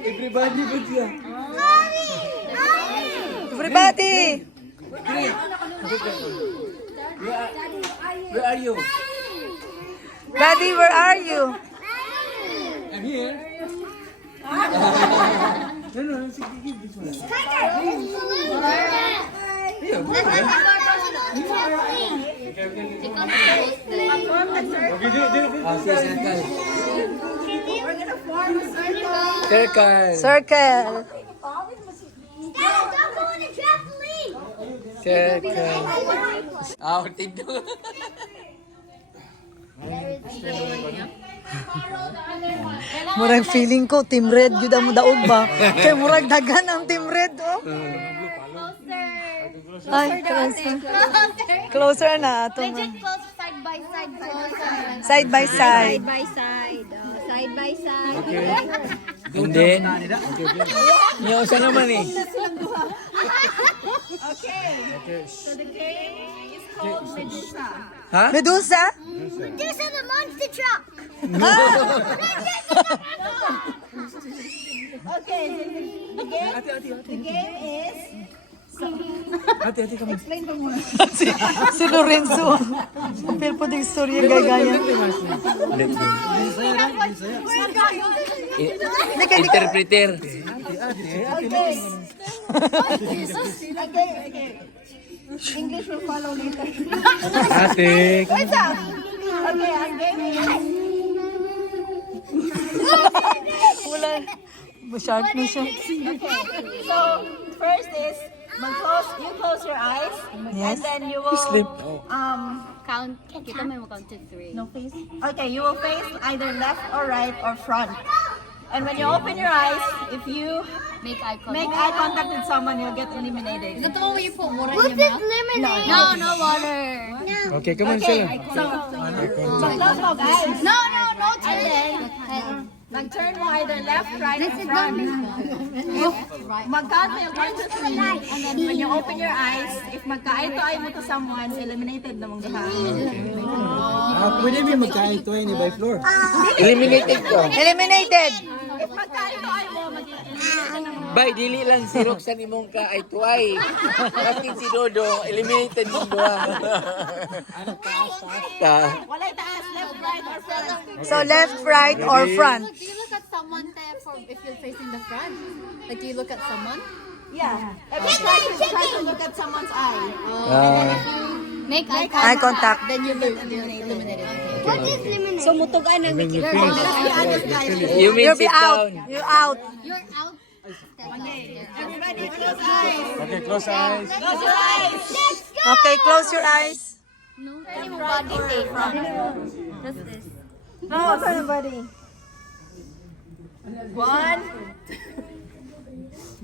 Everybody but siya. Everybody! Where are you? Daddy, where are you? I'm here. No, sige, give this one. Circle. Circle. Don't go on a trampoline. Circle. Tindo. Murag feeling ko, Team Red, yun ang daog ba? Kaya murag dagan ang Team Red, oh. Ay, closer. Closer na. Ito nga. Close side by side. Side by side. By side. Side by side. And then, niyo siya naman eh. Okay. So the game is called Medusa. Ha? Medusa? Medusa the monster truck. Okay. The game is. Ate, kami. Explain ko muna. Si Lorenzo. Pero po din storya gaya. Interpreter. Okay. English will follow later. Ate. Wait up. Okay, ang game is. Wala. Sharp na siya. Okay. So first is you close your eyes, Yes. and then you will Count. Kita mo count to 3. no face. Okay, you will face either left or right or front. And when you open your eyes, if you Make eye contact. make eye contact with someone, you'll get eliminated. Ito mo you put water in your mouth? No, no water. Okay, come on, Okay, Sheila. so close mo guys. No, And then, nag-turn mo either left, right, or front. Mag-count mo yung 1 to 3. And then when you open your eyes, if magka-eye to eye mo to someone, eliminated na mong gaha. Pwede mo magkain-tuin ni by floor. Eliminated ko. Eliminated. If magka-eye to eye mo, mag-eliminated na mong Bay, dili lang si Roxanne imong ka ay tuway. Kasi si Dodo, eliminated mong duwa. walay taas, left, right, or front. So left, right, or front. Do you look at someone there for if you're facing the front? Like, do you look at someone? Yeah. Every time you try to look at someone's eye. Make Eye contact. Then you get eliminated. Okay. What is eliminated? So, mutugan ang That's the other guy. You mean You'll sit be out. down. You're out. You're out. Everybody close eyes. Okay, close eyes. Close your eyes. Okay, close your eyes. No, body tape. Just this. No, open your body. 1,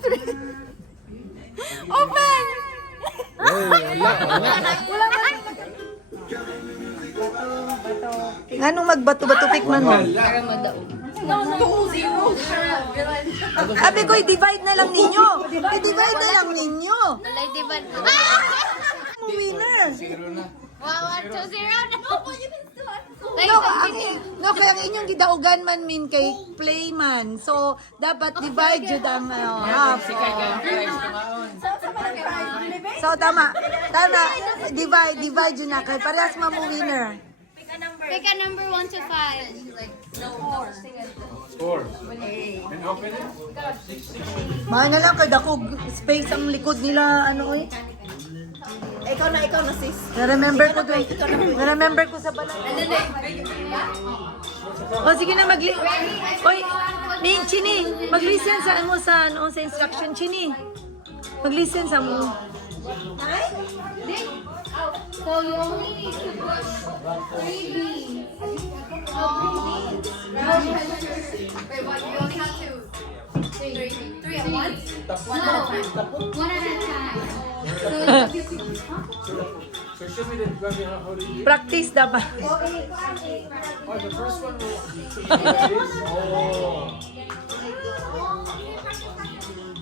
3. Open! Anong magbato-bato pikman mo? Sabi ko, i-divide na lang ninyo. I-divide na lang ninyo. Like, di ba? Mo winner. 1, 2, 0. No, kaya ang inyong gidaugan man min kay playman. So, dapat divide jud ang half. So, tama. Divide jud na kay parehas mo winner. Pick a number 1 to 5. Mahal na lang kay dako space ang likod nila ano eh. Ikaw na sis. Na-remember ko sa balay. O sige na Oy, Ning Chini, mag-listen sa sa instruction Chini. Mag-listen sa mo. So you only need to push 3 beans. Wait, what? You only have to 3 at once? One at a time. One at a time. So show me how to use Practice dapat. the first one will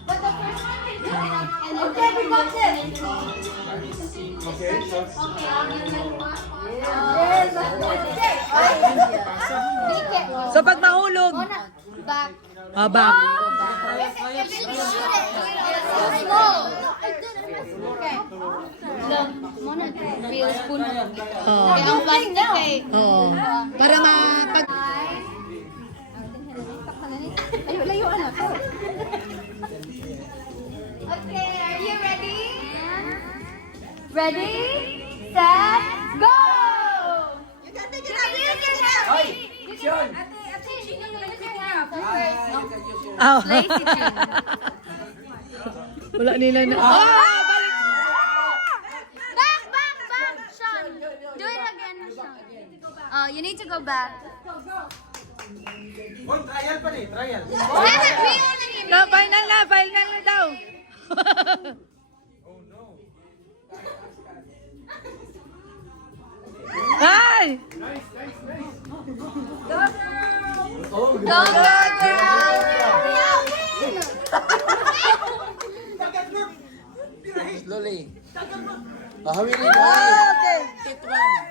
But the first one can do it. Okay, we got it. Okay, so Okay, I'll give them one. So pag mahulog, Back. back. If you shoot it, slow. Okay. Look, Mona, real spoon. Oh. Okay, ang plastic eh. Oo. Para pag... Ayo, layo anak. Okay, are you ready? Ready, set, go! You can take it out. You can take it out. Hoy! Sean! Oh. Wala nila na... Back, Sean. Do it again, Sean. You need to go back. Trial pa rin, trial. No, final na daw. Ay! Go, girl! Slowly. Hawilin mo. Okay. Hit one.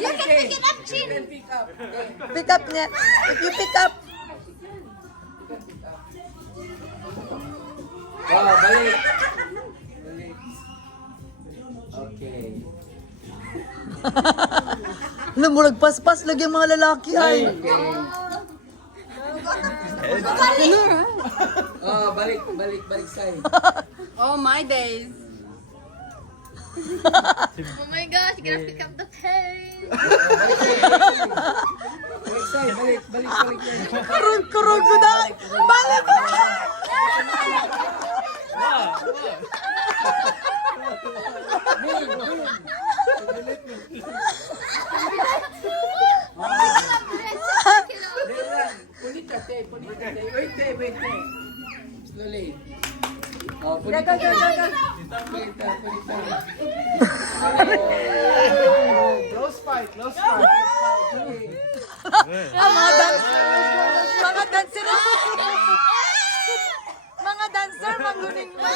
You can pick it up, Chin. Pick up. Pick up niya. If you pick up. Balik. Balik. Okay. Alam mo, nagpas-pas lagi ang mga lalaki ay. Balik side. Oh my days. Oh my gosh, you gotta pick up the pen. Balik side, balik. Kurog ko na. Balik ko! Punit ka, te. Wait. Slowly. Punit Go. Punit ka. Close fight. Mga dancer. Mga dancer, maguning na.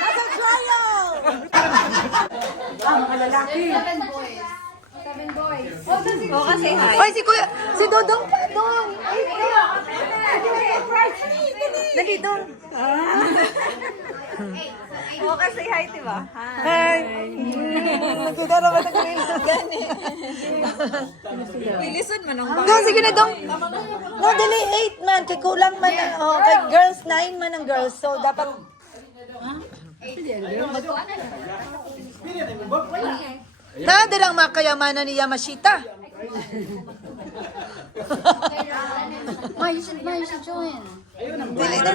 Nasa trial! Seven boys. Oh, kasi hi. Hoy, si Kuya, si Dodong pa doon. Dali doon. Oh, kasi hi, diba? Hi. Nakita naman ang kailangan eh. Bilisan man ang Doon, sige na dong. No, dili 8 man. Kay kulang man. Kay girls, 9 man ang girls. So, dapat... Nada lang makayamanan ni Yamashita. Ma, you should join.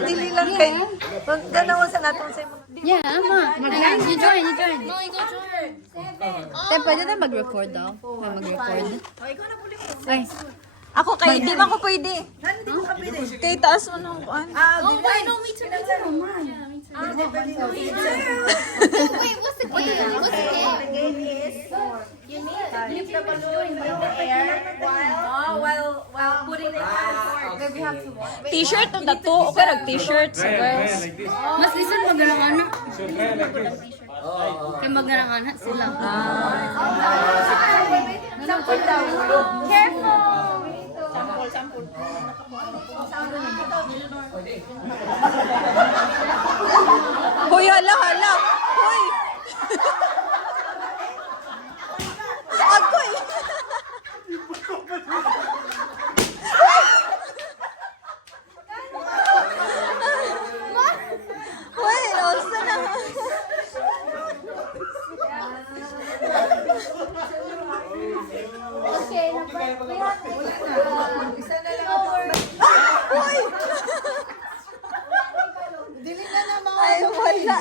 Dili lang kay... Ganawa sa natong sa Yeah, Ma. You join. No, you go join. Te, pwede na mag-record daw. Mag-record. Ay. Ako kay, di ba ako pwede? Kay taas mo nung kuan. Oh, why no? Me too, Man. Wait, what's the game? The game is you need to lift the balloon in the air while putting it on. We have to watch. T-shirt to the two. Okay, nag-t-shirt sa girls. Mas listen magalang anak. Kaya magalang anak sila. Sample daw. Careful! Hoy, hala. Hoy. Agoy. Hoy, nausa na. Okay, Isa na lang ako. Hoy. Dili na naman. Ay, wala.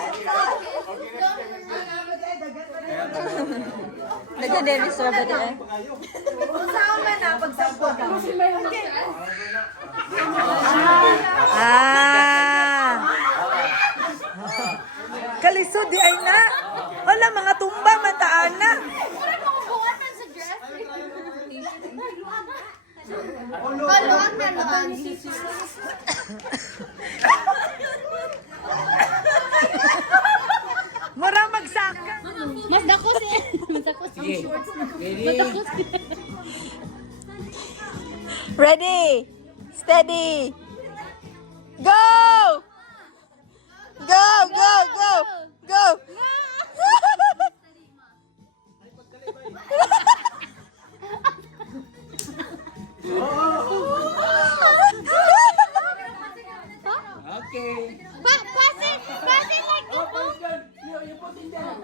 Medyo Dennis Robert eh. Usama na pagsampo ka. Kalisod di ay na. Wala mga tumba mataan na. Kaloan. Mura magsaka. Mas dako siya. Sige. Ready? Ready, steady, go! Go, go, go, go! Okay. Pass it like Oh, very good. You put it down.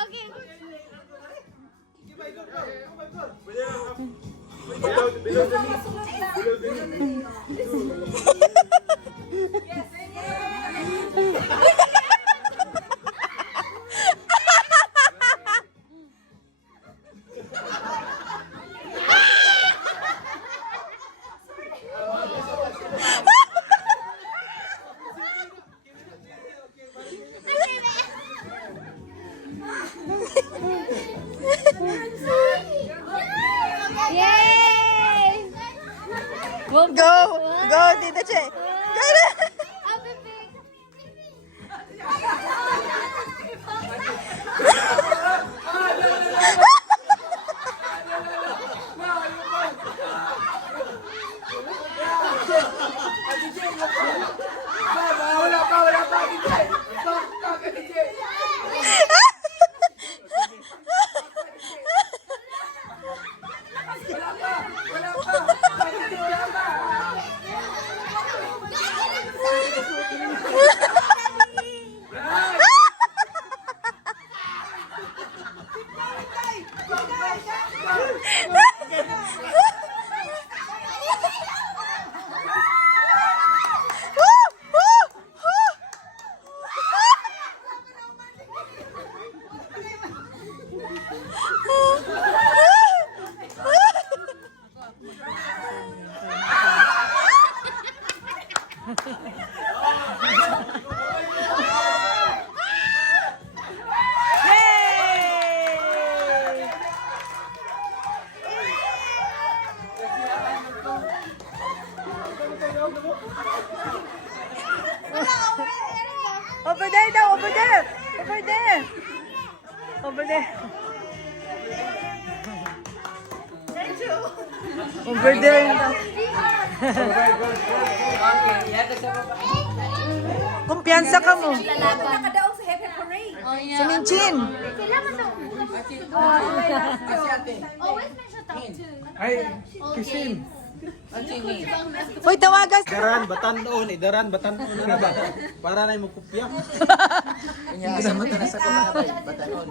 Okay. Yay! Go, go, Tita Che. Go na. Wala pa. DJ. Stop, DJ. Wala pa. Yay! Over there daw, over there. Over there. Over there. Over there daw. Okay, yata sa baba. Kumpiyansa ka mo. Nakadaog sa Happy Parade. Sa Minchin. Kasi ate. Always mention top 2. Ay, Christine. Ate. Hoy, tawagas. Idaran, batanon na ba? Para na yung magkupya. Kanya sa mata na sa kumabay. Batanon.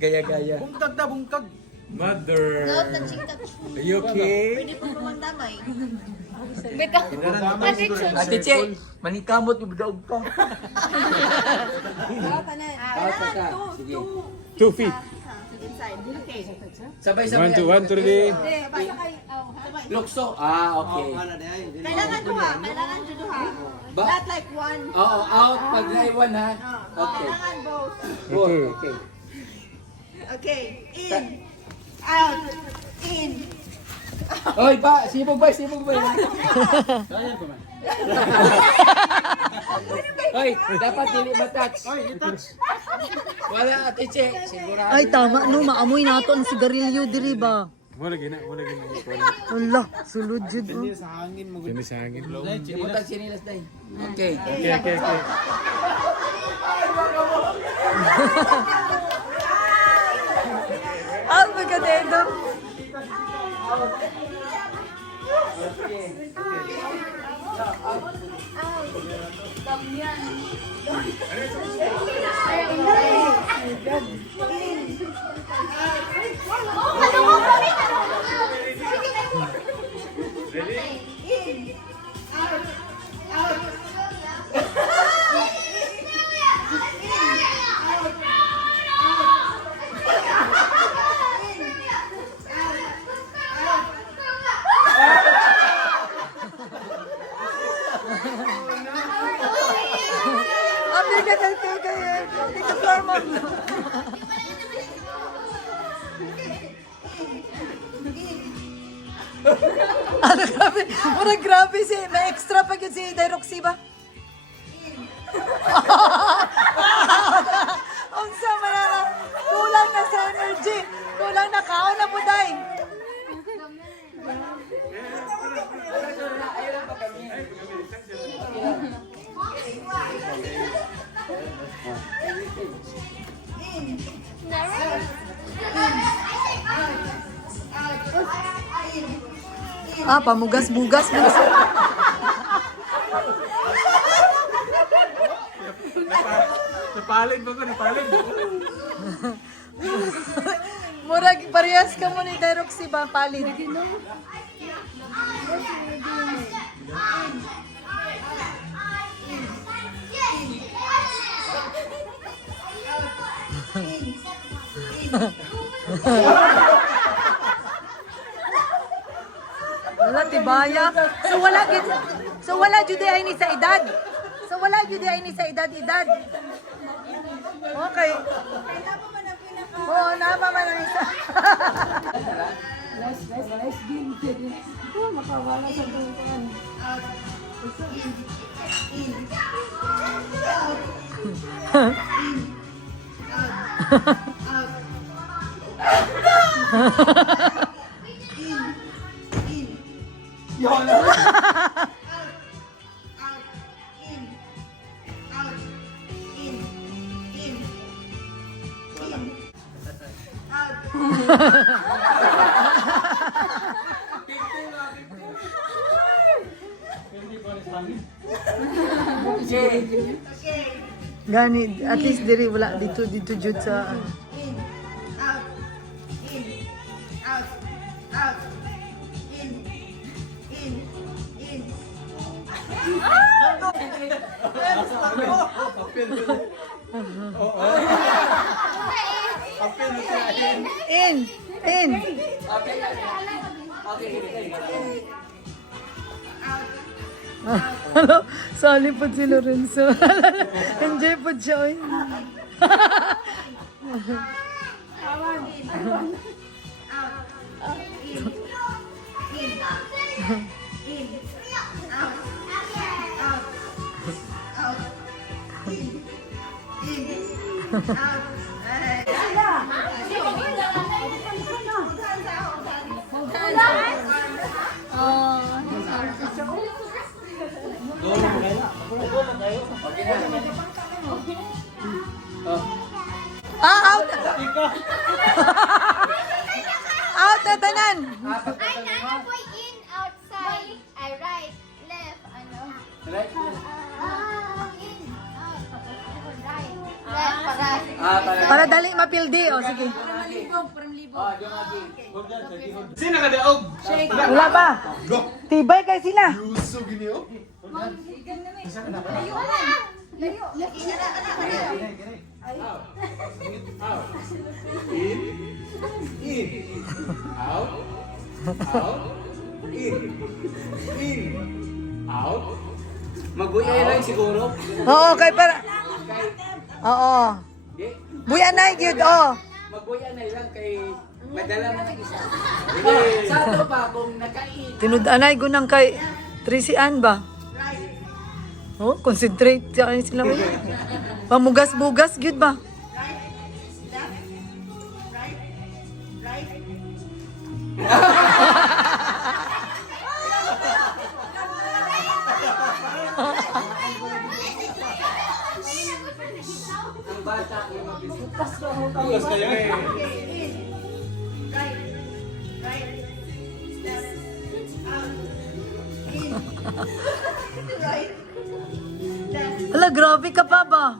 Gaya-gaya. Bungkag. Mother, No, touching. are you okay? Pwede po magdamay. Ate Che, manikamot yung daog ka. Sige. 2 feet. Inside. Okay. Sabay-sabay. 1, 2, 1, 2, 3. Lukso. Ah, okay. Kailangan duha. Kailangan duha. Ba? Not like one. Oo, out. Pag naiwan ha. Okay. Kailangan both. Good. Okay. Okay. In. Out. In. Oy, ba? Sibog ba? Oy, dapat dili matouch. Ay, i-touch. Wala, Ate Che. Sigurado. Ay, tama no. Maamoy nato ang sigarilyo diri ba? Wala gina. Wala, sulod jud. Oh. Sa hangin mo. Kini sa hangin. Butang sinilas dahil. Okay. Okay. Ah, magkadendo. ma'am. Ano grabe? Mura grabe si, may extra pa yun si Roxy ba? Ang sama na lang. Kulang na sa energy. Kulang na kaon na po, day. Pamugas-bugas. Napalid ba ko? Napalid. Murag parehas ka mo ni Roxy ba? Palid. Wala tibaya. So wala jud ay ni sa edad. So wala jud ay ni sa edad. Okay. Oo, nama man ang isa. Gani, at least diri wala dito jud sa in. Hello, sali po si Lorenzo. Enjoy po siya. Oy. Out! Out na tanan! Ano po in, outside, I right, left, ano? Right? In, out, tapos right, left, para. Para dali mapildi. O, sige. Sino ka daog? Wala ba? Tibay kay sila. Out. Out. Magbuyay lang siguro. Oo, kay para... Oo. Buya na, yun. Oo. Magbuyay na lang kay madala man ang isa. Sa ato pa kung nakain. Tinud-anay gunang kay Trisian ba? Oh, concentrate sa kayo sila. Uy. Pamugas-bugas, yun ba? Ang bata yung mabilis. Tugas kayo eh. Hala, grabe ka pa ba?